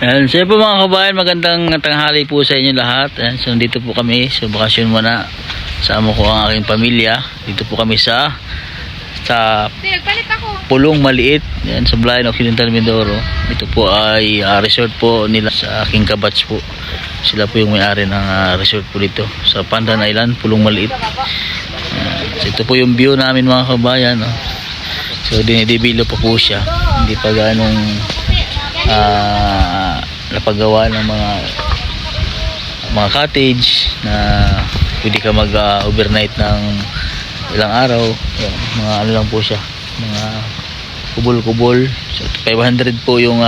Ayan, so po mga kabayan, magandang tanghali po sa inyo lahat. Ayan, so dito po kami sa bakasyon muna. Sama ko ang aking pamilya. Dito po kami sa Pulong Maliit. Ayan, sa Blayan Occidental Mindoro. Ito po ay resort po nila sa aking kabatch po. Sila po yung may-ari ng resort po dito sa Pandan Island, Pulong Maliit. Ayan, so ito po yung view namin mga kabayan. No? So dinidibilo pa po siya. Hindi pa ganong napagawa ng mga cottage na pwede ka mag overnight ng ilang araw. Yan, mga ano lang po siya, mga kubol-kubol. So 500 po yung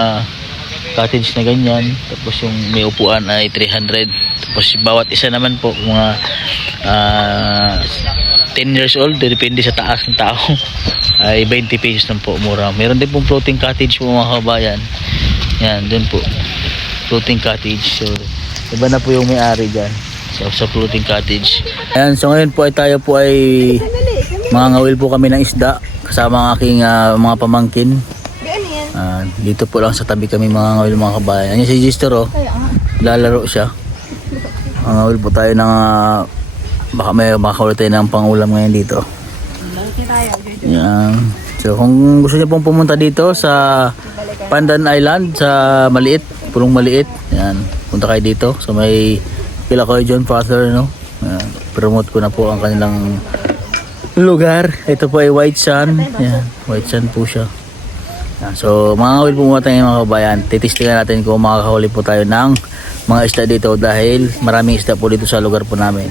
cottage na ganyan, tapos yung may upuan ay 300. Tapos bawat isa naman po mga 10 years old, depende sa taas ng tao, ay 20 pesos lang po, mura. Meron din pong floating cottage po mga kabayan. Yan, dun po floating cottage. So iba na po yung may-ari dyan sa floating cottage. Ayan, so ngayon po ay tayo po ay mangangawil po kami ng isda kasama ang aking mga pamangkin. Dito po lang sa tabi kami mangangawil mga kabayan. Ayan si Gister, oh, lalaro siya. Mangangawil po tayo ng baka may makakawil tayo ng pangulam ngayon dito. Ayan. So kung gusto niyo pong pumunta dito sa Pandan Island, sa Maliit, Pulong Maliit, yan, punta kayo dito. So may kila ko John Father, no? Yan, promote ko na po ang kanilang lugar. Ito po ay White Sand. Yan, White Sand po siya. Yan, so makakahuli po muna tayo mga kabayan. Titistingan natin kung makakahuli po tayo ng mga isda dito dahil maraming isda po dito sa lugar po namin.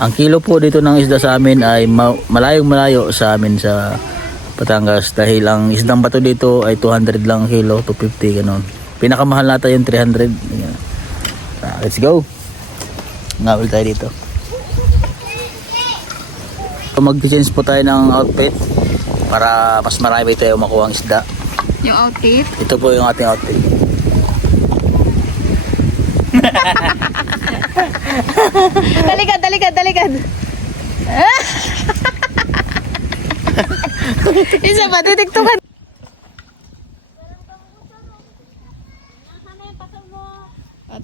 Ang kilo po dito ng isda sa amin ay malayong malayo sa amin sa Batangas dahil ang isdang bato dito ay 200 lang kilo, 250 ganun. Pinakamahal nata yung 300. Let's go. Ngawil tayo dito. So, mag-change po tayo ng outfit para mas marami tayo makuha ang isda. Yung outfit? Ito po yung ating outfit. Talikad. Isa pa, titiktukan.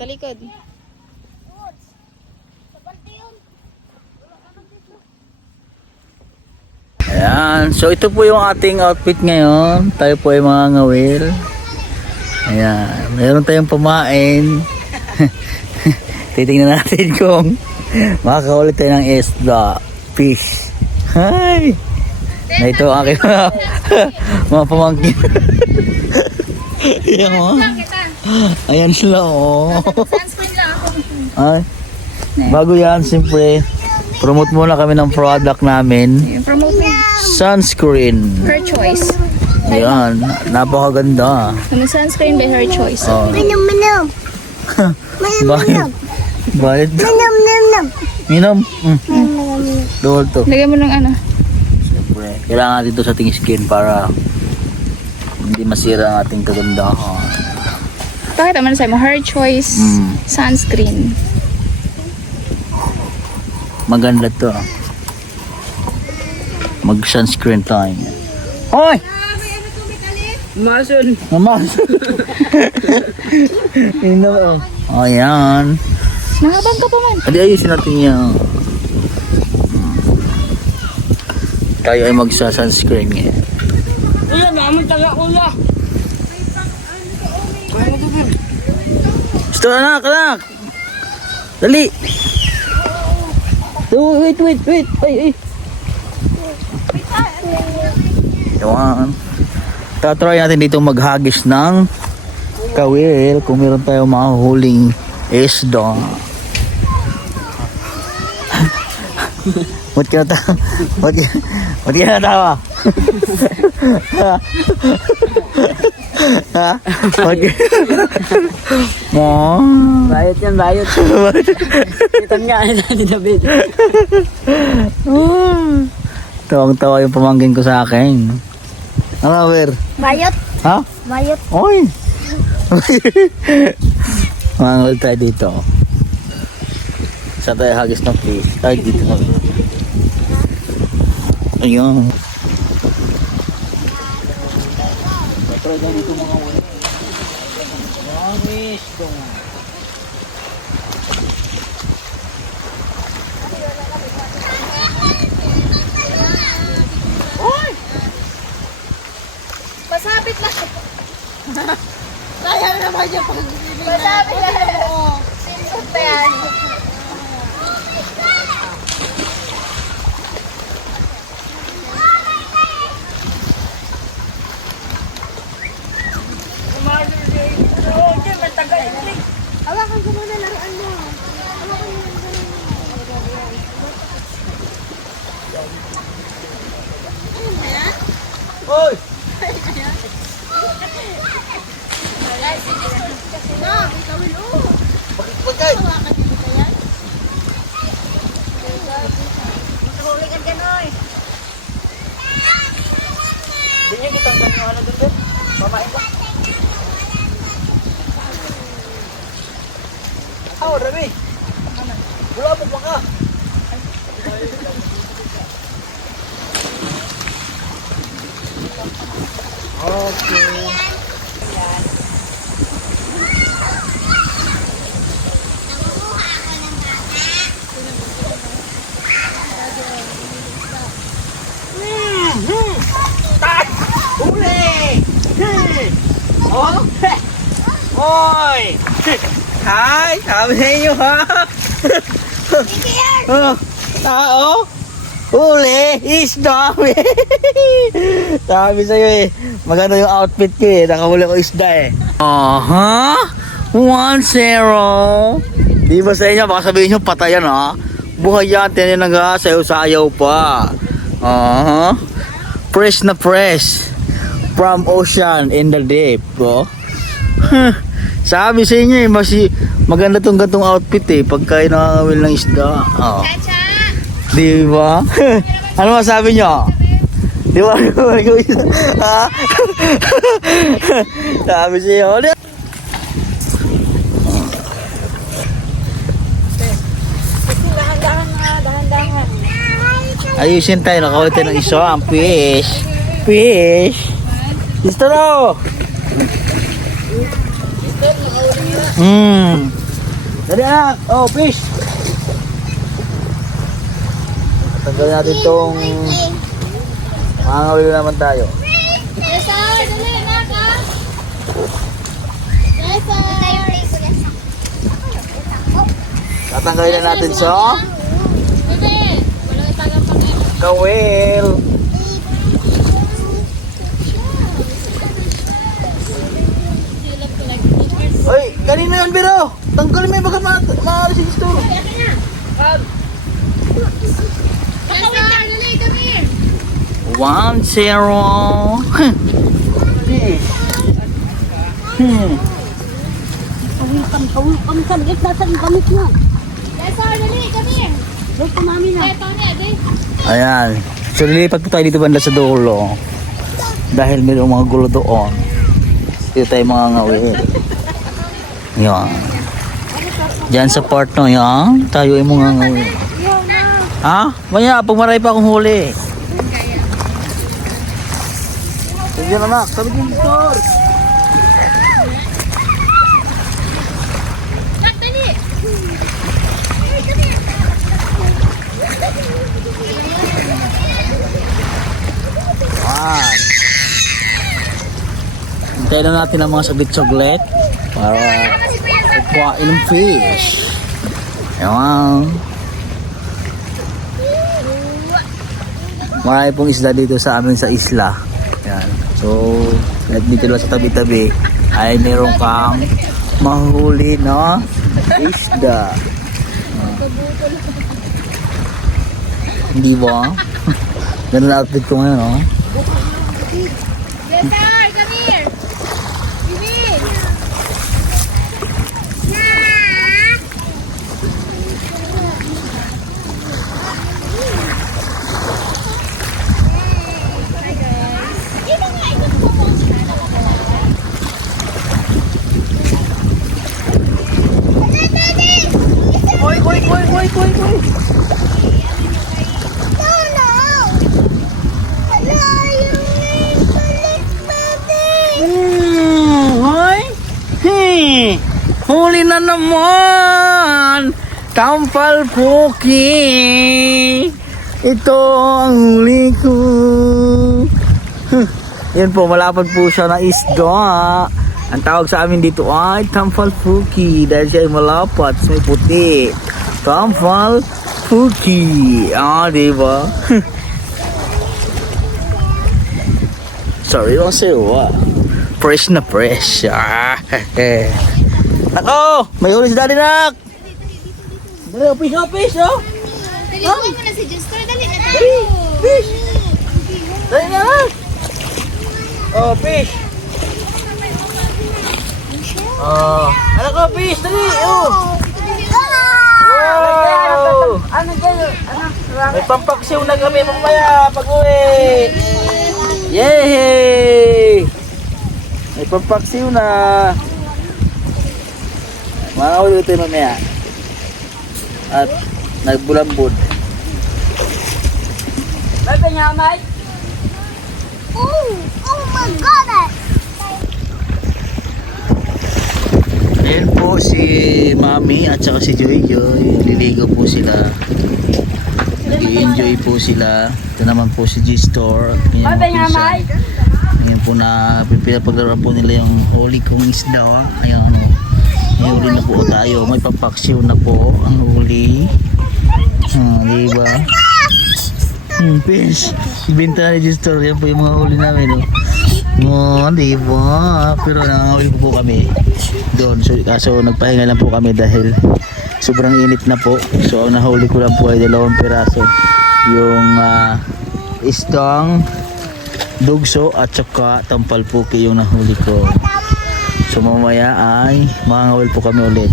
Talikod. Ayan, so ito po yung ating outfit ngayon. Tayo po ay mga ngawil. Ayan, meron tayong pamain. Titingnan natin kung makakahuli tayo ng isda, fish. Hi! Na ito ang aking mga pamangkin. Ayan mo. Ayan sila, oh. Sunscreen lang ako. Ay, bago yan, siyempre promote muna kami ng product namin. Promote me. Sunscreen. Her choice. Ayan, napakaganda. Sunscreen by Her choice. Oh. Minum. Bakit? Bakit? Minum. Minum? Doon to. Lagyan mo ng ano. Siyempre, kailangan dito sa ating skin para hindi masira ang ating kagandahan. Pakita mo na sa'yo mo. Her choice sunscreen. Maganda to. Mag sunscreen tayo. Hoy! Mason. Mason. Ayan. Nahabang ka pa man. Adi ayusin natin yan. Tayo ay magsa-sunscreen ngayon. Uy, naman taga ula. Gusto, anak. Dali. Wait. Ay. Ewan. Tatry natin dito maghagis ng kawil kung meron tayong mahuhuling isda. Ba't ka natawa? Ha? Bayot yan. Itan nga ni David. Tawang-tawa yung pamangkin ko sa akin. Ano, Wer? Bayot. Ha? Bayot. Oy! Mangal tayo dito. Saan tayo hagis ng fish? Ay, dito. Ayun. Try na dito mga wala. Isdong. Masabit lang. Kaya naman yung pag-ibig. Masabit lang. Simple pa yan. Hawakan ko muna laruan mo. Hawakan mo muna. Hoy! Bakit pagkay? Doon yung kitang yung ano doon. Mamain ba? Oh, Rami! Wala mo pa ka! Okay. Huli! Oh! Hoy! Hi! Sabi sa inyo ha? Oh, tao? Huli! Isda! Sabi sa'yo eh. Maganda yung outfit ko eh. Nakahuli ko isda eh. Aha! 1-0! Di ba sa inyo? Baka sabihin nyo patayan ha? Buhay yan. Tiyan yung nag-sayaw-sayaw pa. Aha! Fresh na fresh. From ocean in the deep. Oh. Sabi sa inyo eh. Maganda tong gantong outfit eh. Pagka nakakawil ng isda. Oh. Di ba? Ano masabi nyo? Di ba? Ha? Sabi siya. Ayusin tayo. Nakawal tayo ng isa. Ang fish. Fish. Gusto na. Dali anak. Oh, fish. Tanggalin natin itong makangawil naman tayo. Tatanggalin na natin sa kawil. Oy, kanina yan biro. Tanggalin mo yung bagat maalis yung store. One zero. Kami sabit na sa gamit mo. Ayan. So lilipat po tayo dito banda sa dulo. Dahil mayroong mga gulo doon. Dito tayo mga ngawin. Yan. Diyan sa part no yan. Tayo ay mga ngawin. Ha? Maya, pag marami pa akong huli. Sige anak, sabi din store. Yan. Hintayin na natin ang mga saglit-saglit para kukuhain ng fish. Yan. Marami pong isda dito sa amin sa isla. Yan. So, dito lang sa tabi-tabi ay meron kang mahuli na isda. Hindi ba? Ganun na outfit ko ngayon, oh. Yes, sir! Come here! Bibi! na naman! Tampal Puki! Ito ang huli ko. Yan po, malapad po siya na isda. Ang tawag sa amin dito ay Tampal Puki dahil siya ay malapad, may puti. Tampal Puki. Diba? Sorry lang sa'yo, fresh na fresh. Nako! May huli si Daddy Nak! Dali, fish, oh! Dali, mo na si Jester. Dali na tayo. Dali, fish! Dali na! Oh, fish! Oh, anak ko, fish! Dali! Oh! Wow! Ano dyan? Ano? May pampaksiw na kami mamaya pag-uwi! Yay! May pampaksiw na! Mga ulit tayo mamaya. At nagbulambod. May panyamay? Oh my God! Ayan po si Mami at saka si Joy. Liligo po sila. Nag-enjoy po sila. Ito naman po si G-Store. May panyamay? Ayan po na pinapaglaruan po nila yung huli kong isda. Ayan ano. May huli na po tayo. May papaksiw na po ang huli. Diba? Fish. Binta na ni G-Store. Yan po yung mga huli namin. Diba? Pero nakahuli po kami doon. So, kaso nagpahinga lang po kami dahil sobrang init na po. So ang nahuli ko lang po ay 2 piraso. Yung istang dugso at saka Tampal Puki yung nahuli ko. So mamaya ay makangawil po kami ulit.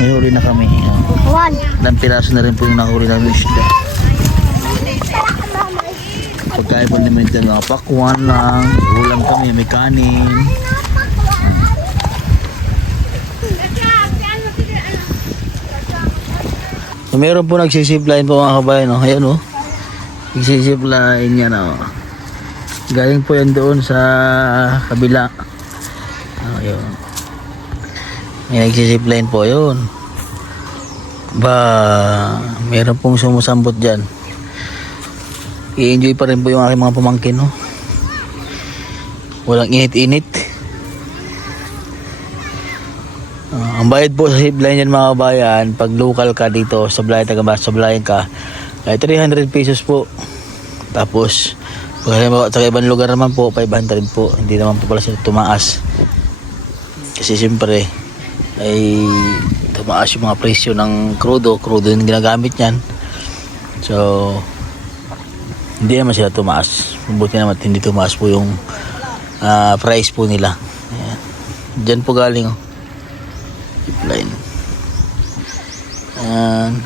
May huli na kami. Ilang piraso na rin po yung nahuli namin isda. Pagkain po namin ito mga pakwan lang. Ulam kami, may kanin. So, meron po nagsisipline po mga kabayan. No? Ayan o. Nagsisipline yan o. Galing po yan doon sa kabila. Ayun. May nagsisipline po yun. Meron pong sumusambot dyan. I-enjoy pa rin po yung aking mga pamangkin, no? Walang init-init. Ang bayad po sa zipline yan mga kabayan, pag local ka dito, sablayan ka, ay 300 pesos po. Tapos, pag sa ibang lugar naman po, 500 po. Hindi naman po pala sila tumaas. Kasi siyempre, ay tumaas yung mga presyo ng crudo yung ginagamit niyan. So, hindi naman sila tumaas. Mabuti naman hindi tumaas po yung price po nila. Ayan. Diyan po galing zipline. Ayan.